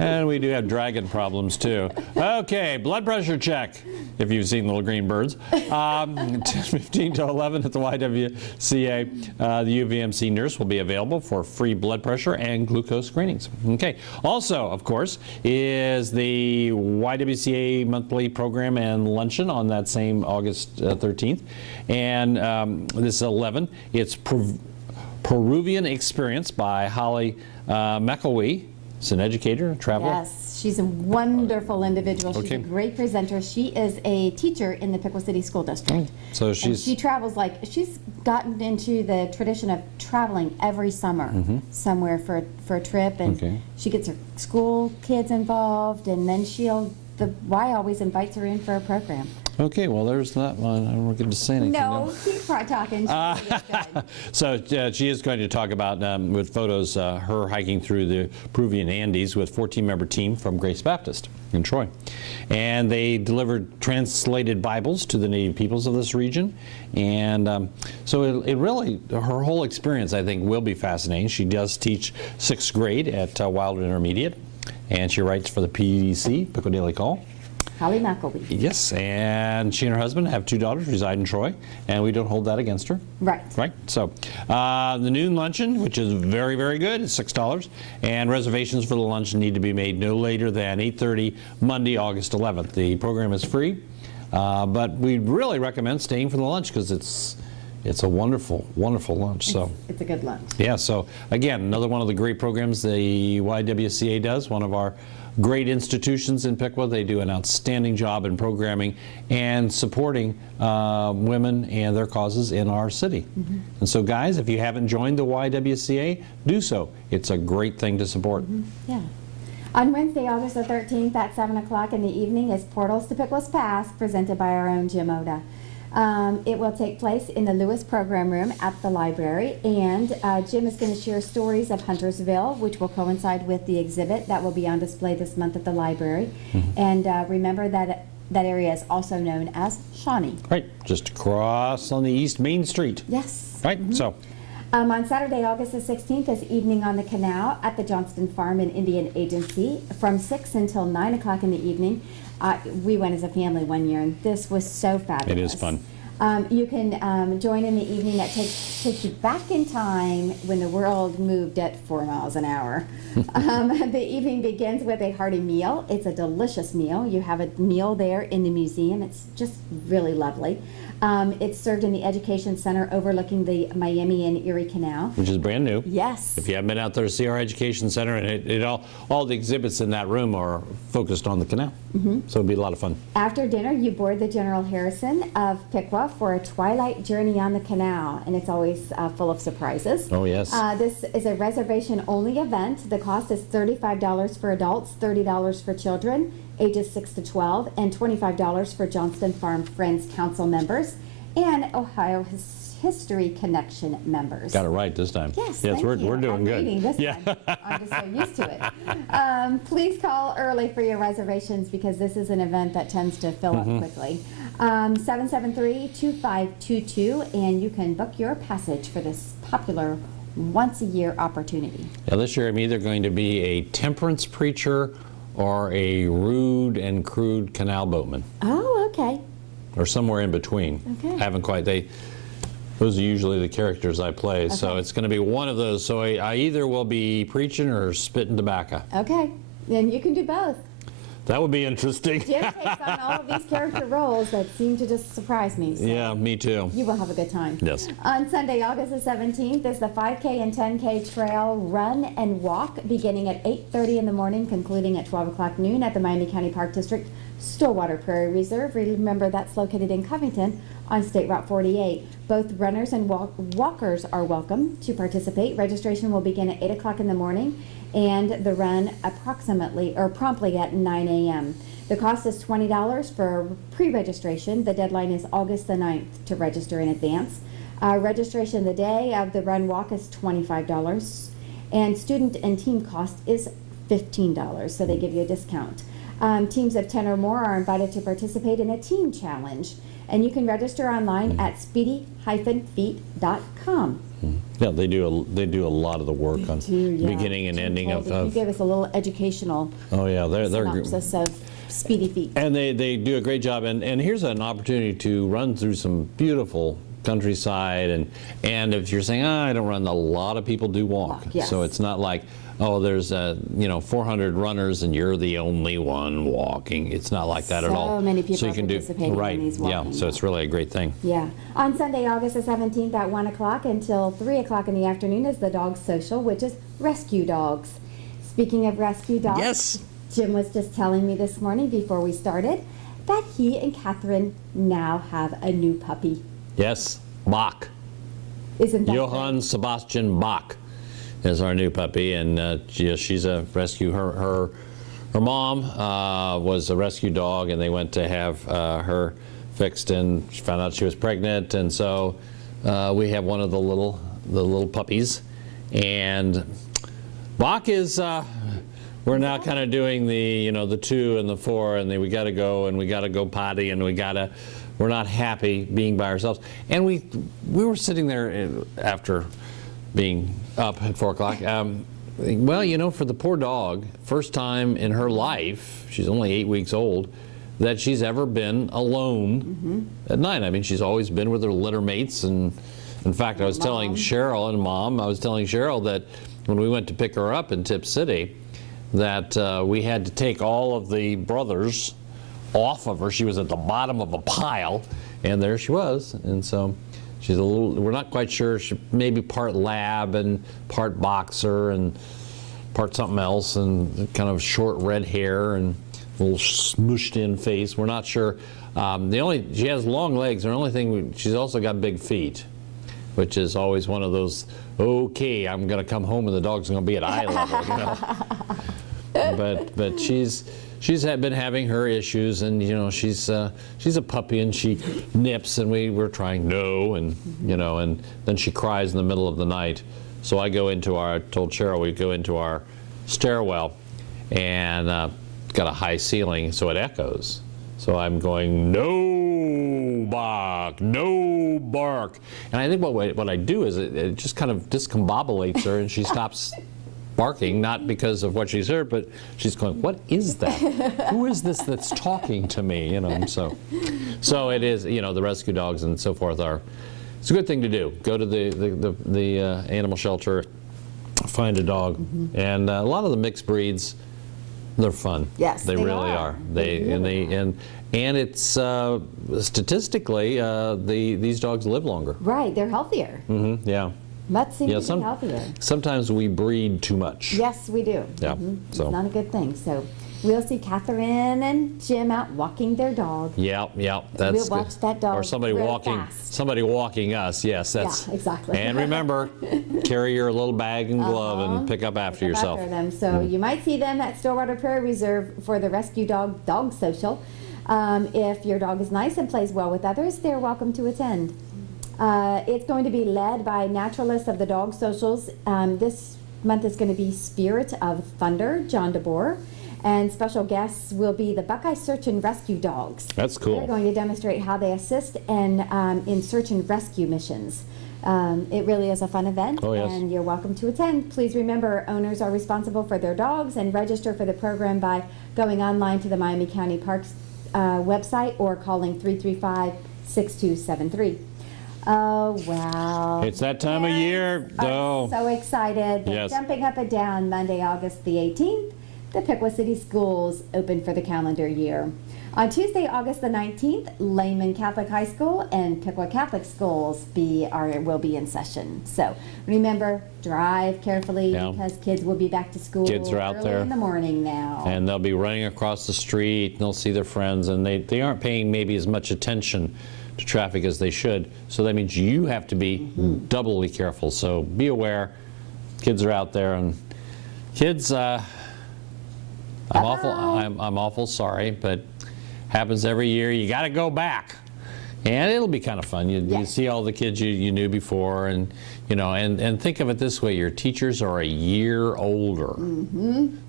And we do have dragon problems too. Okay, blood pressure check, if you've seen little green birds. 10:15 to 11 at the YWCA. The UVMC nurse will be available for free blood pressure and glucose screenings. Okay. Also, of course, is the YWCA monthly program and luncheon on that same August 13th. And this is 11. It's Peruvian Experience by Holly McElwee. She's an educator, a traveler. Yes, she's a wonderful individual. She's a great presenter. She is a teacher in the Piqua City School District. So she travels she's gotten into the tradition of traveling every summer somewhere for a trip, and she gets her school kids involved, and then she'll the Y always invites her in for a program. Okay, well, there's that one. I don't get to say anything. No, keep talking. So she is going to talk about, with photos, her hiking through the Peruvian Andes with 14-member team from Grace Baptist in Troy. And they delivered translated Bibles to the native peoples of this region. And so it really, her whole experience, I think, will be fascinating. She does teach 6th grade at Wilder Intermediate, and she writes for the PDC, Piqua Daily Call. Holly McElwee. Yes, and she and her husband have 2 daughters, reside in Troy, and we don't hold that against her. Right. Right. So the noon luncheon, which is very, very good, is $6, and reservations for the lunch need to be made no later than 8:30 Monday, August 11th. The program is free, but we really recommend staying for the lunch because it's a wonderful, wonderful lunch. It's a good lunch. Yeah. So again, another one of the great programs the YWCA does. One of our great institutions in Piqua. They do an outstanding job in programming and supporting women and their causes in our city. Mm-hmm. And so guys, if you haven't joined the YWCA, do so. It's a great thing to support. Mm-hmm. Yeah. On Wednesday, August the 13th at 7 o'clock in the evening is Portals to Piqua's Past, presented by our own Jim Oda. It will take place in the Lewis Program Room at the library, and Jim is going to share stories of Huntersville, which will coincide with the exhibit that will be on display this month at the library. Mm-hmm. And remember that that area is also known as Shawnee. Right, just across on the East Main Street. Yes. Right, mm-hmm. So. On Saturday, August the 16th is Evening on the Canal at the Johnston Farm and Indian Agency from 6 until 9 o'clock in the evening. We went as a family one year, and this was so fabulous. It is fun. You can join in the evening that takes you back in time when the world moved at 4 miles an hour. The evening begins with a hearty meal. It's a delicious meal. You have a meal there in the museum. It's just really lovely. It's served in the Education Center overlooking the Miami and Erie Canal. Which is brand new. Yes. If you haven't been out there to see our Education Center, and all the exhibits in that room are focused on the canal. Mm-hmm. So it'll be a lot of fun. After dinner, you board the General Harrison of Piqua for a twilight journey on the canal, and it's always full of surprises. Oh, yes. This is a reservation-only event. The cost is $35 for adults, $30 for children, ages 6 to 12, and $25 for Johnston Farm Friends Council members and Ohio History Connection members. Got it right this time. Yes, we're doing good. This time. I'm just so used to it. Please call early for your reservations because this is an event that tends to fill up quickly. 773-2522, and you can book your passage for this popular once-a-year opportunity. Now this year I'm either going to be a temperance preacher or a rude and crude canal boatman. Oh, okay. Or somewhere in between. Okay. Haven't quite. Those are usually the characters I play, okay. So it's going to be one of those. So I either will be preaching or spitting tobacco. Okay, then you can do both. That would be interesting. Jim takes on all of these character roles that seem to just surprise me. So yeah, me too. You will have a good time. Yes. On Sunday, August the 17th is the 5K and 10K trail run and walk beginning at 8:30 in the morning, concluding at 12 o'clock noon at the Miami County Park District Stillwater Prairie Reserve. Remember, that's located in Covington on State Route 48. Both runners and walkers are welcome to participate. Registration will begin at 8 o'clock in the morning and the run promptly at 9 a.m. The cost is $20 for pre-registration. The deadline is August the 9th to register in advance. Registration the day of the run walk is $25, and student and team cost is $15, so they give you a discount. Teams of 10 or more are invited to participate in a team challenge, and you can register online at speedy-feet.com. Yeah, they do a lot of the work on beginning and ending of. You gave us a little educational. Oh yeah, they're synopsis of Speedy Feet. And they do a great job. And here's an opportunity to run through some beautiful countryside. And if you're saying, I don't run, a lot of people do walk. Yes. So it's not like, oh, there's 400 runners and you're the only one walking. It's not like that at all. So many people you can participating in these walking. Yeah, so it's really a great thing. Yeah. On Sunday, August the 17th at 1 o'clock until 3 o'clock in the afternoon is the Dog Social, which is Rescue Dogs. Speaking of rescue dogs, yes. Jim was just telling me this morning before we started that he and Catherine now have a new puppy. Yes, Bach. Isn't that Johann great? Sebastian Bach is our new puppy, and she's a rescue. Her her mom was a rescue dog, and they went to have her fixed, and she found out she was pregnant, and so we have one of the little puppies. And Bach is, we're now kind of doing the, the 2 and the 4, and we got to go potty, and we're not happy being by ourselves. And we were sitting there after being up at 4 o'clock. Well, for the poor dog, first time in her life, she's only 8 weeks old, that she's ever been alone at night. I mean, she's always been with her litter mates, and in fact, I was telling Cheryl and Mom, that when we went to pick her up in Tip City, that we had to take all of the brothers off of her. She was at the bottom of a pile, and there she was. And so she's a little, we're not quite sure, she maybe part lab and part boxer and part something else, and kind of short red hair and a little smooshed in face. We're not sure. She has long legs. The only thing, she's also got big feet, which is always one of those, okay, I'm going to come home and the dog's going to be at eye level, But she's been having her issues, and she's a puppy, and she nips, and we were trying no, and and then she cries in the middle of the night. So I told Cheryl we go into our stairwell, and got a high ceiling, so it echoes. So I'm going, no bark, no bark. And I think what I do is it just kind of discombobulates her, and she stops barking, not because of what she's heard, but she's going, what is that? Who is this that's talking to me? So it is, the rescue dogs and so forth it's a good thing to do. Go to the animal shelter, find a dog, and a lot of the mixed breeds, they're fun. Yes, they really are. And it's statistically these dogs live longer. Right, they're healthier. Yeah. Mutts seem to be healthier. Sometimes we breed too much. Yes, we do. Yeah. So. It's not a good thing. So we'll see Catherine and Jim out walking their dog. Yeah. That's we'll watch that dog. Or somebody walking us. Yes, that's. Yeah, exactly. And remember, carry your little bag and glove and pick up after yourself. After them. So you might see them at Stillwater Prairie Reserve for the Rescue Dog Social. If your dog is nice and plays well with others, they're welcome to attend. It's going to be led by naturalists of the dog socials. This month is going to be Spirit of Thunder, John DeBoer, and special guests will be the Buckeye Search and Rescue Dogs. That's cool. They're going to demonstrate how they assist in search and rescue missions. It really is a fun event, and you're welcome to attend. Please remember, owners are responsible for their dogs, and register for the program by going online to the Miami County Parks website or calling 335-6273. Oh, wow. It's that time of year. I'm so excited. They're jumping up and down Monday, August the 18th. The Piqua City Schools open for the calendar year. On Tuesday, August the 19th, Lehman Catholic High School and Piqua Catholic Schools will be in session. So remember, drive carefully because kids will be back to school. Kids are out there in the morning now. And they'll be running across the street, and they'll see their friends, and they aren't paying maybe as much attention to traffic as they should. So that means you have to be doubly careful. So be aware. Kids are out there, and kids, I'm awful sorry, but happens every year. You got to go back, and it'll be kind of fun. You see all the kids you knew before, and and think of it this way: your teachers are a year older.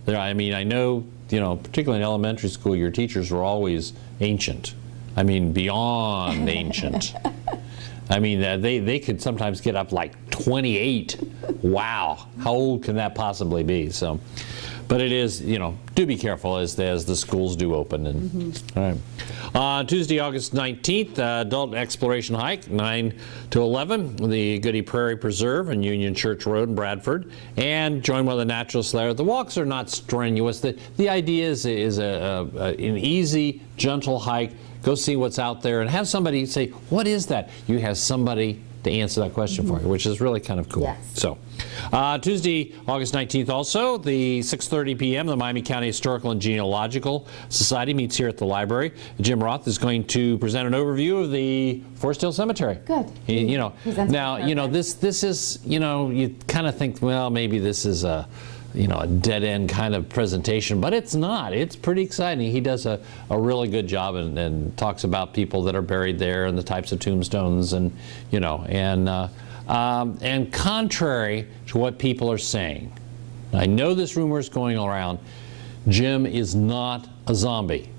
I mean, I know particularly in elementary school, your teachers were always ancient. I mean, beyond ancient. I mean, they could sometimes get up like 28. Wow, how old can that possibly be? So, but it is, do be careful as the schools do open. And all right. Tuesday, August 19th, adult exploration hike, 9 to 11, the Goody Prairie Preserve and Union Church Road in Bradford, and join one of the naturalists there. The walks are not strenuous. The idea is an easy, gentle hike. Go see what's out there and have somebody say, what is that? You have somebody to answer that question for you, which is really kind of cool. Yes. So, Tuesday, August 19th also, the 6:30 p.m., the Miami County Historical and Genealogical Society meets here at the library. Jim Roth is going to present an overview of the Forest Hill Cemetery. Good. Now, this is, you kind of think, well, maybe this is a you know, a dead-end kind of presentation, but it's not. It's pretty exciting. He does a really good job and talks about people that are buried there and the types of tombstones, and, you know, and contrary to what people are saying, I know this rumor is going around, Jim is not a zombie.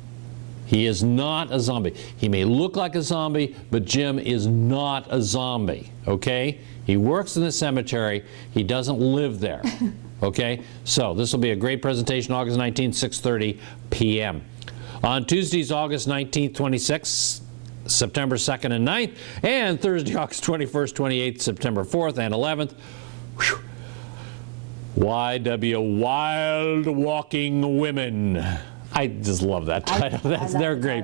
He is not a zombie. He may look like a zombie, but Jim is not a zombie, okay? He works in the cemetery. He doesn't live there. Okay, so this will be a great presentation, August 19th, 6:30 p.m. On Tuesdays, August 19th, 26th, September 2nd and 9th, and Thursday, August 21st, 28th, September 4th and 11th. Whew. YW, Wild Walking Women. I just love that title. They're great.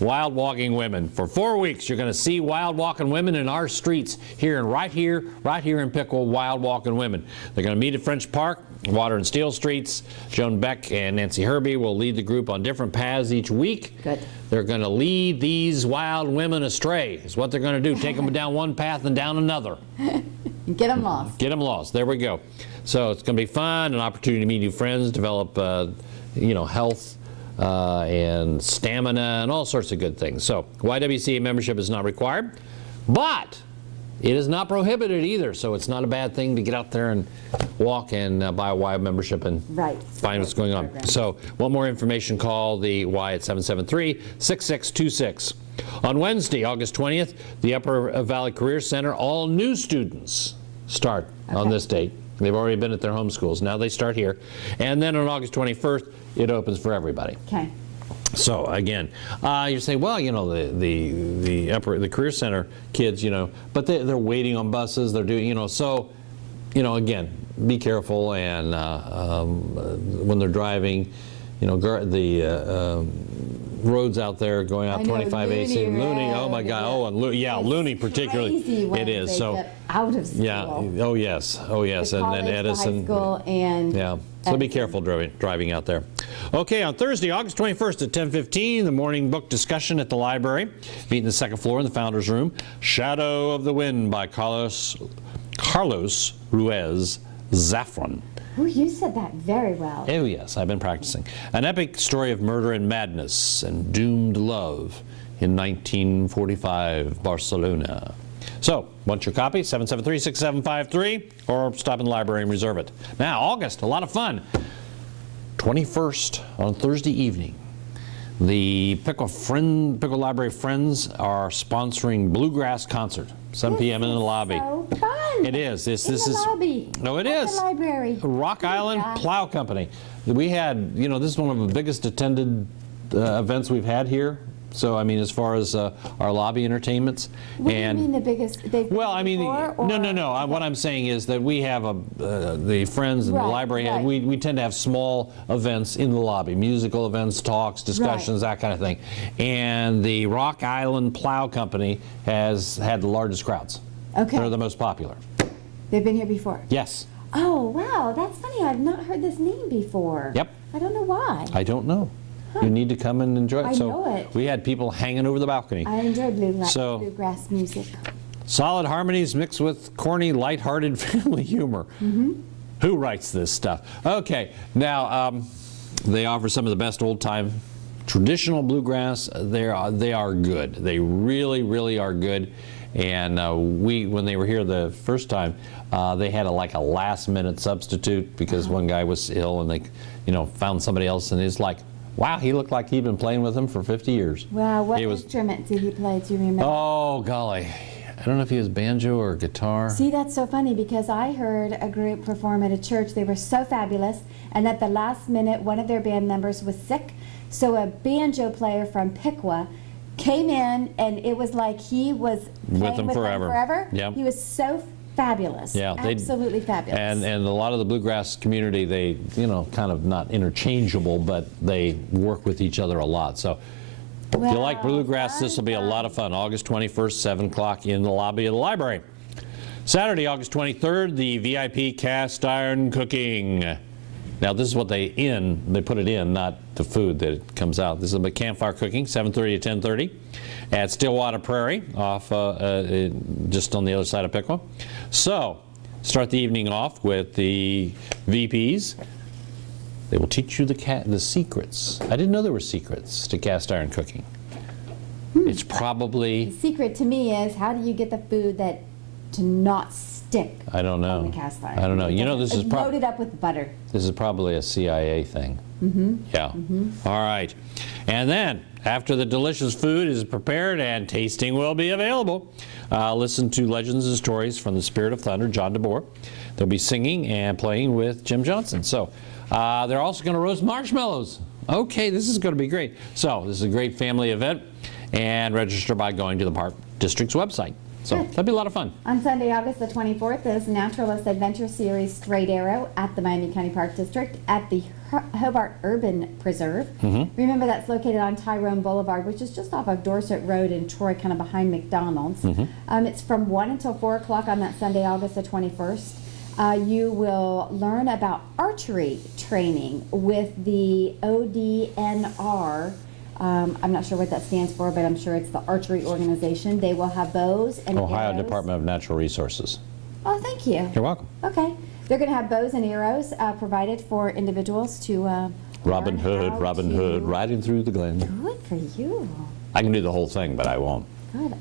Wild Walking Women. For 4 weeks, you're going to see wild walking women in our streets here and right here in Piqua. Wild walking women. They're going to meet at French Park, Water and Steel Streets. Joan Beck and Nancy Herbie will lead the group on different paths each week. Good. They're going to lead these wild women astray. Is what they're going to do. Take them down one path and down another. Get them lost. Get them lost. There we go. So it's going to be fun, an opportunity to meet new friends, develop, you know, health. And stamina and all sorts of good things. So YWCA membership is not required, but it is not prohibited either. So it's not a bad thing to get out there and walk and buy a Y membership and find what's going on. So want more information, call the Y at 773-6626. On Wednesday, August 20th, the Upper Valley Career Center, all new students start on this date. They've already been at their home schools. Now they start here. And then on August 21st, it opens for everybody. Okay. So again, you say, well, you know, the Career Center kids, you know, but they're waiting on buses. They're doing, you know, so, you know, again, be careful, and when they're driving, you know, the roads out there going out 25 AC, Looney, oh my God, oh, and Looney particularly, it is. So out of school. Yeah, oh yes, and then Edison. The high school and so be careful driving out there. Okay, on Thursday, August 21st at 10:15, the morning book discussion at the library. Meet in the second floor in the Founders Room. Shadow of the Wind by Carlos Ruiz Zafran. Oh, you said that very well. Oh, yes, I've been practicing. An epic story of murder and madness and doomed love in 1945 Barcelona. So, want your copy? 773-6753, or stop in the library and reserve it. Now, August, a lot of fun. 21st, on Thursday evening, the Piqua Library Friends are sponsoring Bluegrass Concert, 7 p.m. in the lobby. So fun. It is. This is lobby. No, it is. The library. Rock Island Plow Company. We had, you know, this is one of the biggest attended events we've had here. So, I mean, as far as our lobby entertainments. What do you mean the biggest? Well, I mean, no. What I'm saying is that we have the Friends and the library, we tend to have small events in the lobby, musical events, talks, discussions, that kind of thing. And the Rock Island Plow Company has had the largest crowds. Okay. They're the most popular. They've been here before? Yes. Oh, wow. That's funny. I've not heard this name before. Yep. I don't know why. I don't know. You need to come and enjoy it. I know it. We had people hanging over the balcony. I enjoy bluegrass music. Solid harmonies mixed with corny, lighthearted family humor. Who writes this stuff? Okay, now they offer some of the best old-time traditional bluegrass. They are good. They really, really are good. And when they were here the first time, they had like a last-minute substitute because one guy was ill, and they, you know, found somebody else, and it's like, wow, he looked like he'd been playing with them for 50 years. Wow, what instrument did he play? Do you remember? Oh, golly. I don't know if he was banjo or guitar. See, that's so funny because I heard a group perform at a church. They were so fabulous, and at the last minute, one of their band members was sick. So a banjo player from Piqua came in, and it was like he was playing with them forever. Yep. He was so fabulous. Yeah, absolutely fabulous. And a lot of the bluegrass community, they, you know, kind of not interchangeable, but they work with each other a lot. So if you like bluegrass, this will be a lot of fun. August 21st, 7 o'clock in the lobby of the library. Saturday, August 23rd, the VIP cast iron cooking. Now this is what they put it in, not the food that it comes out. This is a campfire cooking, 7:30 to 10:30 at Stillwater Prairie, off just on the other side of Piqua. So start the evening off with the VPs. They will teach you the secrets. I didn't know there were secrets to cast iron cooking. It's probably... The secret to me is, how do you get the food to not stick I don't know. on the cast iron? I don't know. You know, this is loaded up with butter. This is probably a CIA thing. Yeah. All right. And then, after the delicious food is prepared and tasting will be available, listen to Legends and Stories from the Spirit of Thunder, John DeBoer. They'll be singing and playing with Jim Johnson. So, they're also going to roast marshmallows. Okay, this is going to be great. So, this is a great family event, and register by going to the Park District's website. So, that'd be a lot of fun. On Sunday, August the 24th is Naturalist Adventure Series Straight Arrow at the Miami County Park District at the Hobart Urban Preserve. Remember, that's located on Tyrone Boulevard, which is just off of Dorset Road in Troy, kind of behind McDonald's. It's from 1 until 4 o'clock on that Sunday, August the 21st. You will learn about archery training with the ODNR. I'm not sure what that stands for, but I'm sure it's the archery organization. They will have bows and Ohio arrows. Department of Natural Resources. Oh, thank you. You're welcome. Okay. They're going to have bows and arrows provided for individuals to Robin Hood, riding through the glen. Good for you. I can do the whole thing, but I won't. Good.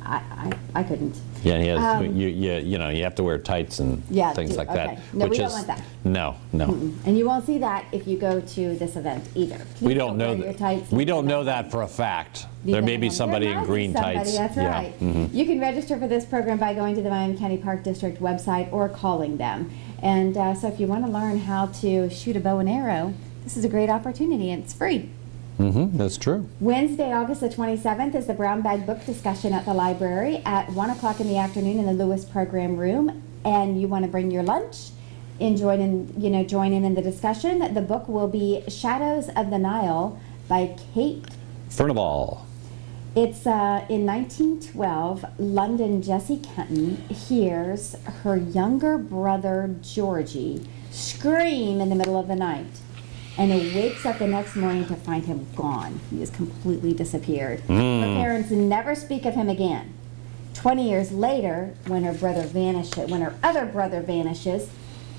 I couldn't. Yeah, he has, you know, you have to wear tights and things like that. No, we don't want that. No. And you won't see that if you go to this event either. We don't know that. We don't know that for a fact. There may be somebody in green tights. That's right. You can register for this program by going to the Miami County Park District website or calling them. And so if you want to learn how to shoot a bow and arrow, this is a great opportunity, and it's free. That's true. Wednesday, August the 27th is the Brown Bag Book Discussion at the library at 1 o'clock in the afternoon in the Lewis Program Room. And you want to bring your lunch and join in the discussion. The book will be Shadows of the Nile by Kate Furnival. It's in 1912, London Jessie Kenton hears her younger brother Georgie scream in the middle of the night, and wakes up the next morning to find him gone. He has completely disappeared. Her parents never speak of him again. 20 years later, when her other brother vanishes,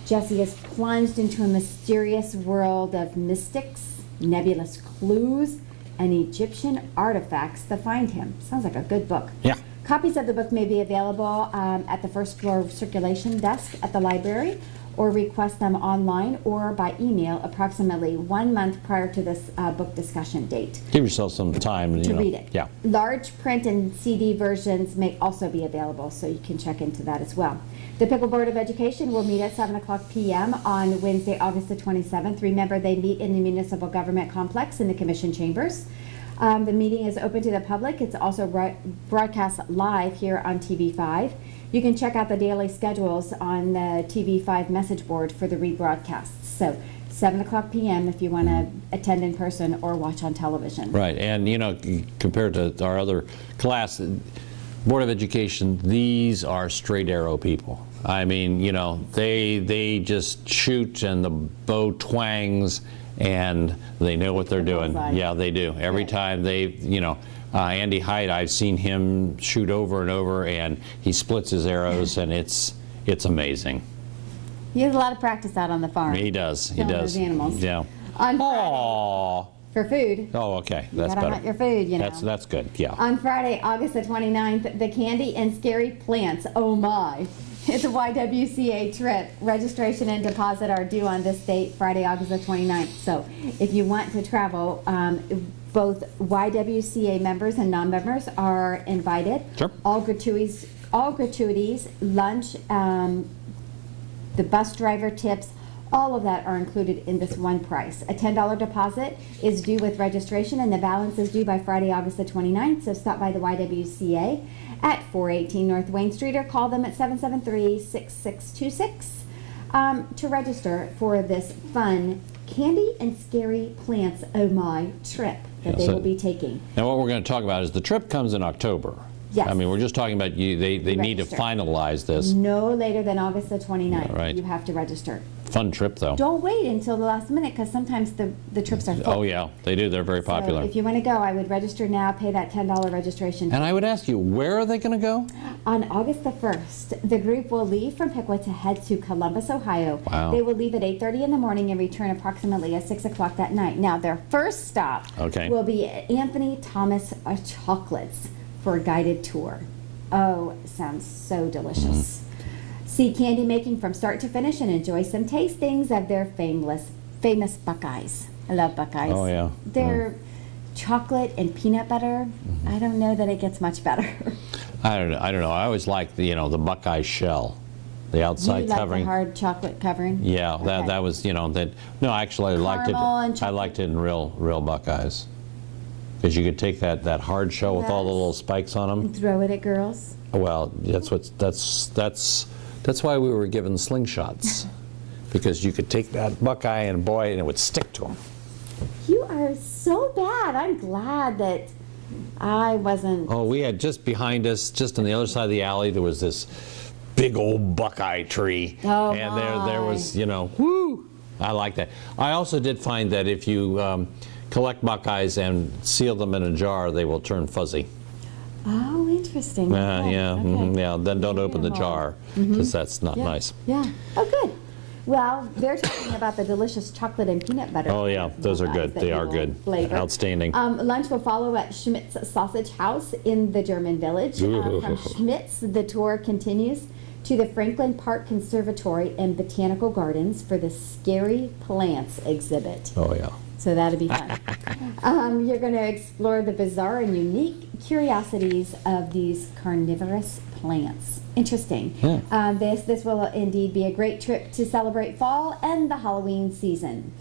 Jessie is plunged into a mysterious world of mystics, nebulous clues, and Egyptian artifacts to find him. Sounds like a good book. Yeah. Copies of the book may be available at the first floor circulation desk at the library, or request them online or by email approximately 1 month prior to this book discussion date. Give yourself some time to read it. Yeah. Large print and CD versions may also be available, so you can check into that as well. The Piqua Board of Education will meet at 7 o'clock p.m. on Wednesday, August the 27th. Remember, they meet in the Municipal Government Complex in the Commission Chambers. The meeting is open to the public. It's also broadcast live here on TV5. You can check out the daily schedules on the TV5 message board for the rebroadcasts. So 7 o'clock p.m. if you want to attend in person or watch on television. Right, and compared to our other class, Board of Education, these are straight arrow people. I mean, they just shoot and the bow twangs and they know what they're doing. Yeah, they do. Every time they, Andy Hyde, I've seen him shoot over and over, and he splits his arrows, and it's amazing. He has a lot of practice out on the farm. He does. He killing does. those animals. Yeah. On Friday, for food. Oh, okay. That's you gotta better. hunt your food, That's good. Yeah. On Friday, August the 29th, the Candy and Scary Plants. Oh my! It's a YWCA trip. Registration and deposit are due on this date, Friday, August the 29th. So, if you want to travel, both YWCA members and non-members are invited. Sure. All gratuities, lunch, the bus driver tips, all of that are included in this one price. A $10 deposit is due with registration, and the balance is due by Friday, August the 29th. So stop by the YWCA at 418 North Wayne Street or call them at 773-6626 to register for this fun Candy and Scary Plants Oh My trip that they will be taking. Now what we're going to talk about is the trip comes in October. Yes. I mean, we're just talking about they need to finalize this. No later than August the 29th. Right. You have to register. Fun trip, though. Don't wait until the last minute, because sometimes the trips are full. Oh, yeah, they do. They're very popular. So if you want to go, I would register now, pay that $10 registration fee. And I would ask you, where are they going to go? On August the 1st, the group will leave from Piqua to head to Columbus, Ohio. Wow. They will leave at 8:30 in the morning and return approximately at 6 o'clock that night. Now, their first stop will be at Anthony Thomas Chocolates for a guided tour. Oh, sounds so delicious. See candy making from start to finish and enjoy some tastings of their famous Buckeyes. I love Buckeyes. Oh, yeah. Their chocolate and peanut butter. I don't know that it gets much better. I don't know. I always like the Buckeye shell, the outside You like covering. the hard chocolate covering? Yeah, Okay. that was that. No, actually, I liked it. Caramel and I liked it in real Buckeyes, because you could take that hard shell with all the little spikes on them. And throw it at girls? Well, that's why we were given slingshots, because you could take that Buckeye and boy, and it would stick to them. You are so bad. I'm glad that I wasn't. Oh, we had just behind us, just on the other side of the alley, there was this big old Buckeye tree. Oh, and there was, woo! I like that. I also did find that if you collect Buckeyes and seal them in a jar, they will turn fuzzy. Oh, interesting. Okay, Yeah, okay. yeah. Then don't open the jar, because that's not nice. Yeah. Oh, good. Well, they're talking about the delicious chocolate and peanut butter. Oh, yeah, those are Buckeyes good. that They you are will good. flavor. Outstanding. Lunch will follow at Schmidt's Sausage House in the German Village. From Schmidt's, the tour continues to the Franklin Park Conservatory and Botanical Gardens for the Scary Plants exhibit. Oh, yeah. So that'll be fun. You're going to explore the bizarre and unique curiosities of these carnivorous plants. Interesting. Yeah. This will indeed be a great trip to celebrate fall and the Halloween season.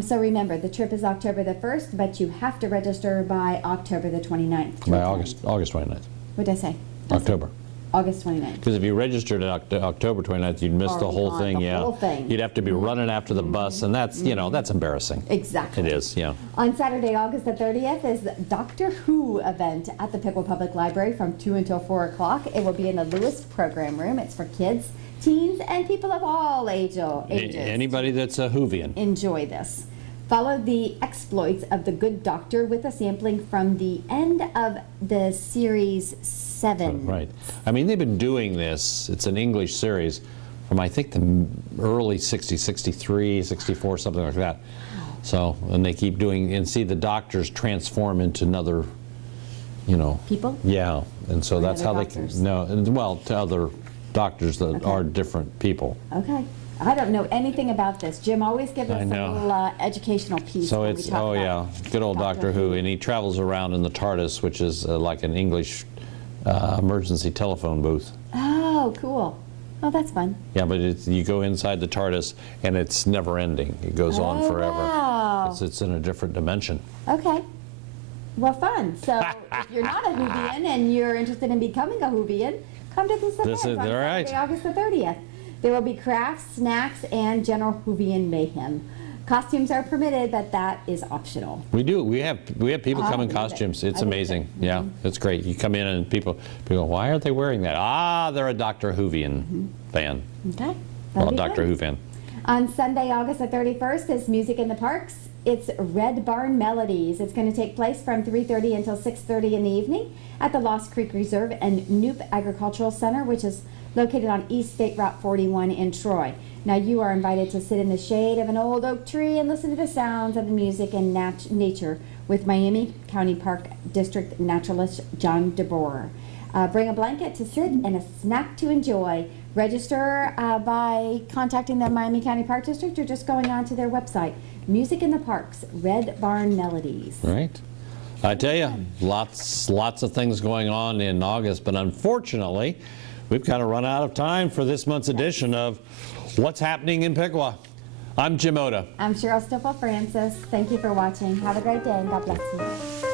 So remember, the trip is October the 1st, but you have to register by October the 29th. By August 29th. What did I say? October. August 29th. Because if you registered at October 29th, you'd miss the Already whole gone, thing. the Yeah. whole thing. You'd have to be running after the bus, and that's that's embarrassing. Exactly. It is. Yeah. On Saturday, August the 30th is the Doctor Who event at the Piqua Public Library from 2 until 4 o'clock. It will be in the Lewis program room. It's for kids, teens, and people of all ages. Anybody that's a Whovian. Enjoy this. Follow the exploits of the Good Doctor with a sampling from the end of the series 7. Right. I mean, they've been doing this. It's an English series from, I think, the early 60s, 63, 64, something like that. So, and they keep doing, and see the doctors transform into another, People? Yeah. And so that's how other they can, doctors? to other doctors that are different people. Okay. I don't know anything about this. Jim always gives us I a know. little educational piece. So when it's, we talk about good old Doctor Who, and he travels around in the TARDIS, which is like an English emergency telephone booth. Oh, cool. Oh, that's fun. Yeah, but you go inside the TARDIS, and it's never ending. It goes on forever. Wow. It's in a different dimension. Okay. Well, fun. So if you're not a Whovian and you're interested in becoming a Whovian, come to this event This is- on all right. Saturday, August the 30th. There will be crafts, snacks, and general Whovian mayhem. Costumes are permitted, but that is optional. We do. We have people come in I believe it. costumes. It's I believe amazing. it. Yeah, it's great. You come in and people go, why aren't they wearing that? Ah, they're a Doctor Whovian fan. Okay. Well, That'll be Doctor fun. Who fan. On Sunday, August the 31st is Music in the Parks. It's Red Barn Melodies. It's going to take place from 3:30 until 6:30 in the evening at the Lost Creek Reserve and Knoop Agricultural Center, which is located on East State Route 41 in Troy. Now you are invited to sit in the shade of an old oak tree and listen to the sounds of the music and nature with Miami County Park District naturalist John DeBoer. Bring a blanket to sit and a snack to enjoy. Register by contacting the Miami County Park District or just going on to their website. Music in the Parks, Red Barn Melodies. Right. I tell you, lots of things going on in August, but unfortunately, we've kind of run out of time for this month's edition of What's Happening in Piqua. I'm Jim Oda. I'm Cheryl Stiefel-Francis. Thank you for watching. Have a great day and God bless you.